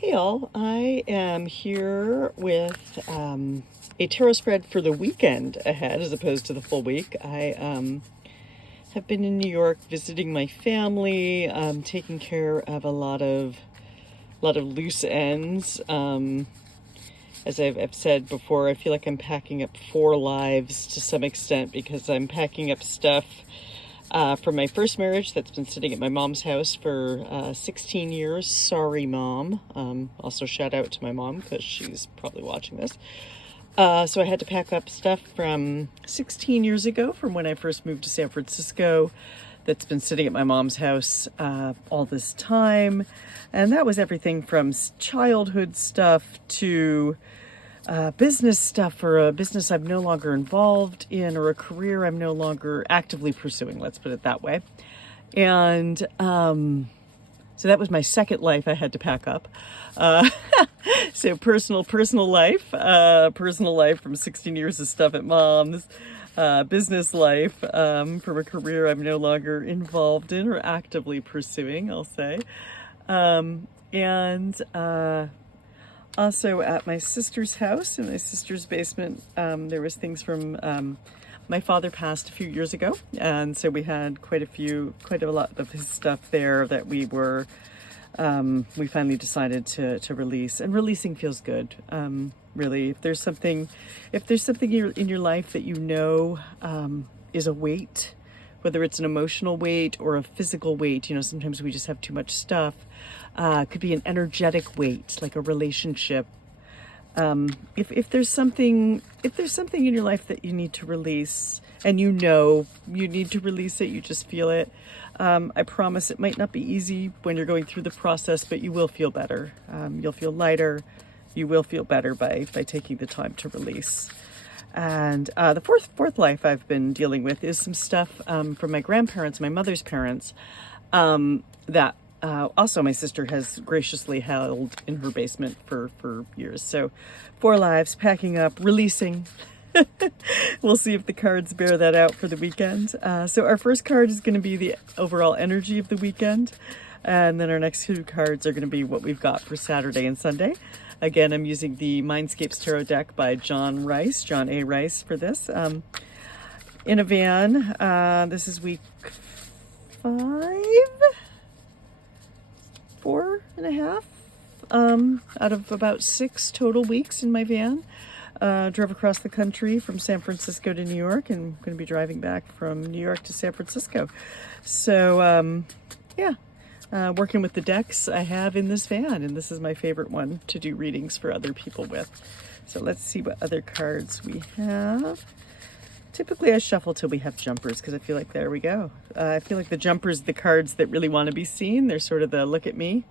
Hey all, I am here with a tarot spread for the weekend ahead as opposed to the full week. I have been in New York visiting my family, taking care of a lot of loose ends. As I've said before, I feel like I'm packing up four lives to some extent because I'm packing up stuff from my first marriage that's been sitting at my mom's house for 16 years. Sorry, Mom. Also, shout out to my mom because she's probably watching this. So I had to pack up stuff from 16 years ago from when I first moved to San Francisco that's been sitting at my mom's house all this time. And that was everything from childhood stuff to business stuff for a business I'm no longer involved in or a career I'm no longer actively pursuing, let's put it that way. And so that was my second life I had to pack up. So personal life from 16 years of stuff at mom's, business life from a career I'm no longer involved in or actively pursuing, I'll say. And also at my sister's house, in my sister's basement, there was things from my father passed a few years ago, and so we had quite a lot of his stuff there that we finally decided to release. And releasing feels good. Really, if there's something in your life that you know is a weight, whether it's an emotional weight or a physical weight, sometimes we just have too much stuff. It could be an energetic weight, like a relationship. If there's something in your life that you need to release, and you need to release it, you just feel it. I promise it might not be easy when you're going through the process, but you will feel better. You'll feel lighter. You will feel better by taking the time to release. And the fourth life I've been dealing with is some stuff from my grandparents, my mother's parents, that also my sister has graciously held in her basement for years. So 4 lives, packing up, releasing. We'll see if the cards bear that out for the weekend. So our first card is going to be the overall energy of the weekend. And then our next 2 cards are going to be what we've got for Saturday and Sunday. Again, I'm using the Mindscapes Tarot deck by John A. Rice for this. In a van, this is week 4.5, out of about 6 total weeks in my van. Drove across the country from San Francisco to New York, and I'm going to be driving back from New York to San Francisco. So, working with the decks I have in this van, and this is my favorite one to do readings for other people with. So let's see what other cards we have. Typically I shuffle till we have jumpers because I feel like, there we go. I feel like the jumpers, the cards that really want to be seen. They're sort of the look at me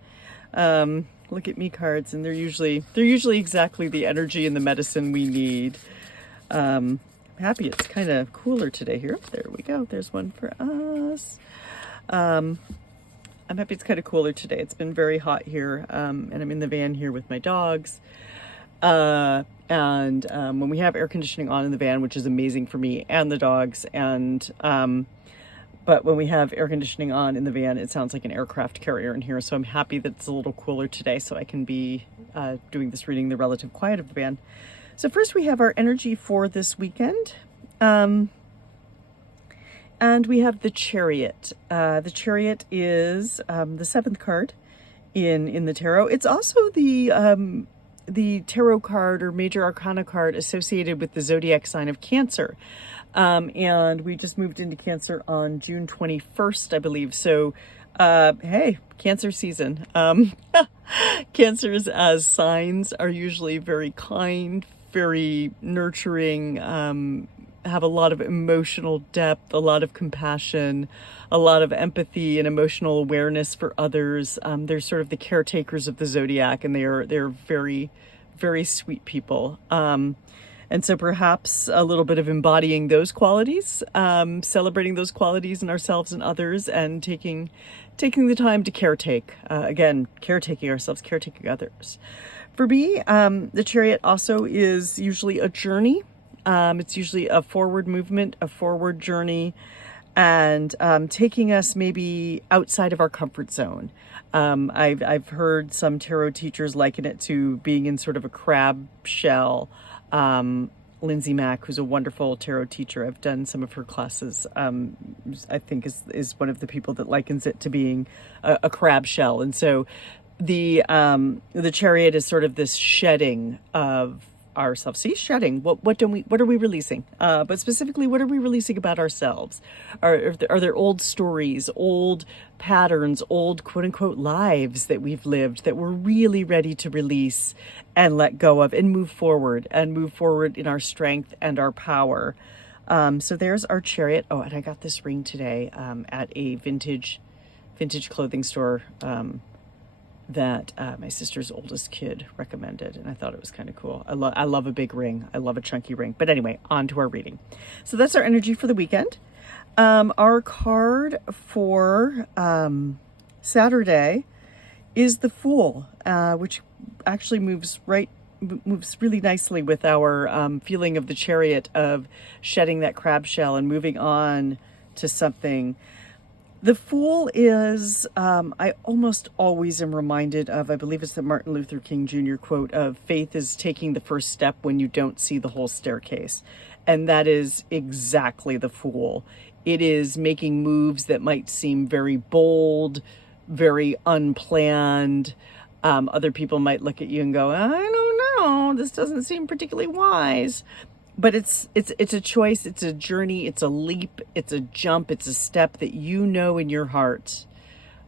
cards, and they're usually exactly the energy and the medicine we need. I'm happy it's kind of cooler today here. There we go. There's one for us. I'm happy it's kind of cooler today. It's been very hot here, and I'm in the van here with my dogs. And when we have air conditioning on in the van, which is amazing for me and the dogs, but when we have air conditioning on in the van, it sounds like an aircraft carrier in here. So I'm happy that it's a little cooler today, so I can be doing this reading the relative quiet of the van. So first we have our energy for this weekend. And we have the Chariot. The Chariot is the 7th card in the tarot. It's also the tarot card or major arcana card associated with the zodiac sign of Cancer. And we just moved into Cancer on June 21st, I believe. So, hey, Cancer season. Cancers as signs are usually very kind, very nurturing, have a lot of emotional depth, a lot of compassion, a lot of empathy and emotional awareness for others. They're sort of the caretakers of the zodiac, and they're very, very sweet people. And so perhaps a little bit of embodying those qualities, celebrating those qualities in ourselves and others, and taking the time to caretake. Again, caretaking ourselves, caretaking others. For me, the Chariot also is usually a journey. It's usually a forward movement, a forward journey. and taking us maybe outside of our comfort zone. I've heard some tarot teachers liken it to being in sort of a crab shell. Lindsay Mack, who's a wonderful tarot teacher, I've done some of her classes. I think is one of the people that likens it to being a crab shell, and so the chariot is sort of this shedding of ourselves. See, shedding. What are we releasing? But specifically, what are we releasing about ourselves? Are there old stories, old patterns, old quote unquote lives that we've lived that we're really ready to release and let go of and move forward in our strength and our power? So there's our chariot. Oh, and I got this ring today at a vintage clothing store. That my sister's oldest kid recommended, and I thought it was kind of cool. I love a big ring. I love a chunky ring. But anyway, on to our reading. So that's our energy for the weekend. Our card for Saturday is the Fool, which actually moves really nicely with our feeling of the chariot of shedding that crab shell and moving on to something. The Fool is, I almost always am reminded of, I believe it's the Martin Luther King Jr. quote of, faith is taking the first step when you don't see the whole staircase. And that is exactly the Fool. It is making moves that might seem very bold, very unplanned. Other people might look at you and go, I don't know, this doesn't seem particularly wise. But it's a choice, it's a journey, it's a leap, it's a jump, it's a step that you know in your heart,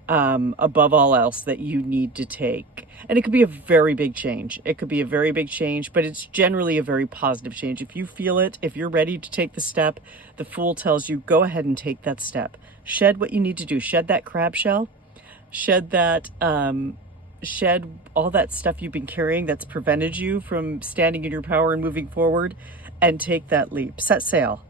above all else, that you need to take. And it could be a very big change. It could be a very big change, but it's generally a very positive change. If you feel it, if you're ready to take the step, the Fool tells you, go ahead and take that step. Shed what you need to do. Shed that crab shell. Shed that, shed all that stuff you've been carrying that's prevented you from standing in your power and moving forward. And take that leap. Set sail.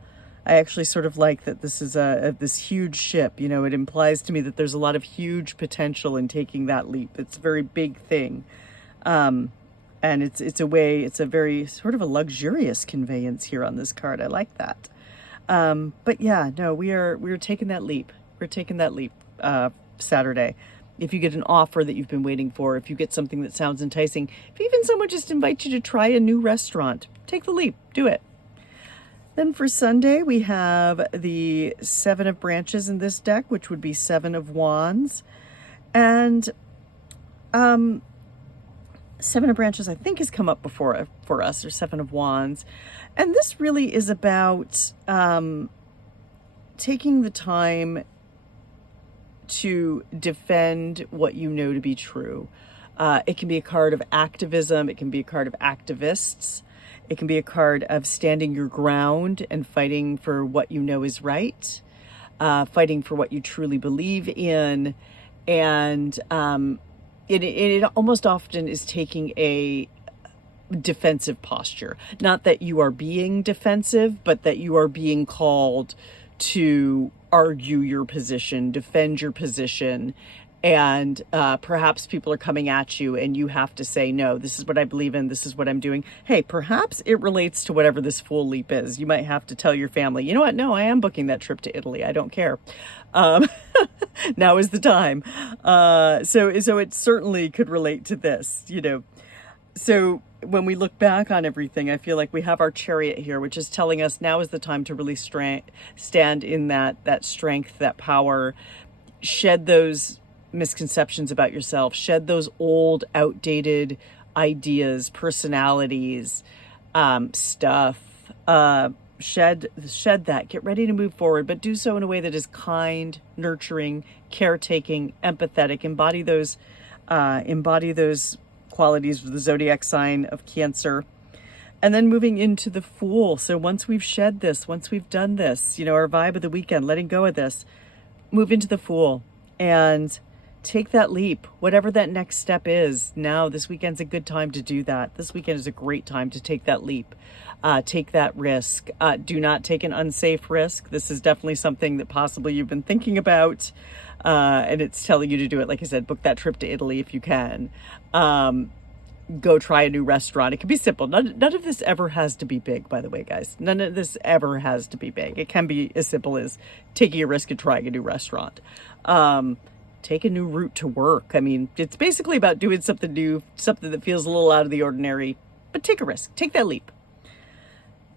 I actually sort of like that this is this huge ship. You know, it implies to me that there's a lot of huge potential in taking that leap. It's a very big thing. And it's a very sort of a luxurious conveyance here on this card. I like that. But yeah, no, we're taking that leap. We're taking that leap Saturday. If you get an offer that you've been waiting for, if you get something that sounds enticing, if even someone just invites you to try a new restaurant, take the leap, do it. Then for Sunday, we have the Seven of Branches in this deck, which would be Seven of Wands. And Seven of Branches, I think, has come up before for us, or Seven of Wands. And this really is about taking the time to defend what you know to be true. It can be a card of activism. It can be a card of activists. It can be a card of standing your ground and fighting for what you know is right, fighting for what you truly believe in. And it almost often is taking a defensive posture. Not that you are being defensive, but that you are being called to argue your position, defend your position, and perhaps people are coming at you and you have to say, no, this is what I believe in, this is what I'm doing. Hey, perhaps it relates to whatever this Fool leap is. You might have to tell your family, you know what, no, I am booking that trip to Italy, I don't care. Now is the time. So it certainly could relate to this, you know. So when we look back on everything, I feel like we have our chariot here, which is telling us now is the time to really stand in that strength, that power, shed those misconceptions about yourself, shed those old, outdated ideas, personalities, stuff, shed that, get ready to move forward, but do so in a way that is kind, nurturing, caretaking, empathetic, embody those qualities of the zodiac sign of Cancer. And then moving into the Fool. So once we've shed this, once we've done this, you know, our vibe of the weekend, letting go of this, move into the Fool and take that leap, whatever that next step is. Now, this weekend's a good time to do that. This weekend is a great time to take that leap, take that risk. Do not take an unsafe risk. This is definitely something that possibly you've been thinking about, and it's telling you to do it. Like I said, book that trip to Italy if you can. go try a new restaurant. It can be simple. None of this ever has to be big, by the way, guys. None of this ever has to be big. It can be as simple as taking a risk and trying a new restaurant. Take a new route to work. I mean, it's basically about doing something new, something that feels a little out of the ordinary, but take a risk, take that leap.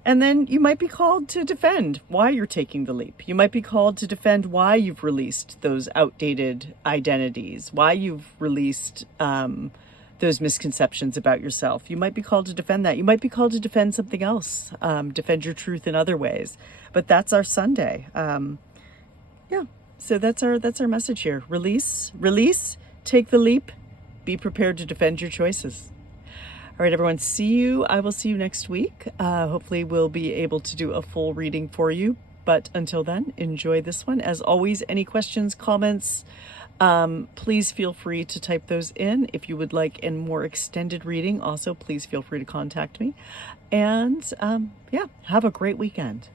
And then you might be called to defend why you're taking the leap. You might be called to defend why you've released those outdated identities, why you've released those misconceptions about yourself. You might be called to defend that. You might be called to defend something else, defend your truth in other ways. But that's our Sunday. Yeah. So that's our message here. Release, take the leap, be prepared to defend your choices. All right, everyone, I will see you next week. Hopefully we'll be able to do a full reading for you. But until then, enjoy this one. As always, any questions, comments, please feel free to type those in. If you would like a more extended reading, also, please feel free to contact me. And yeah, have a great weekend.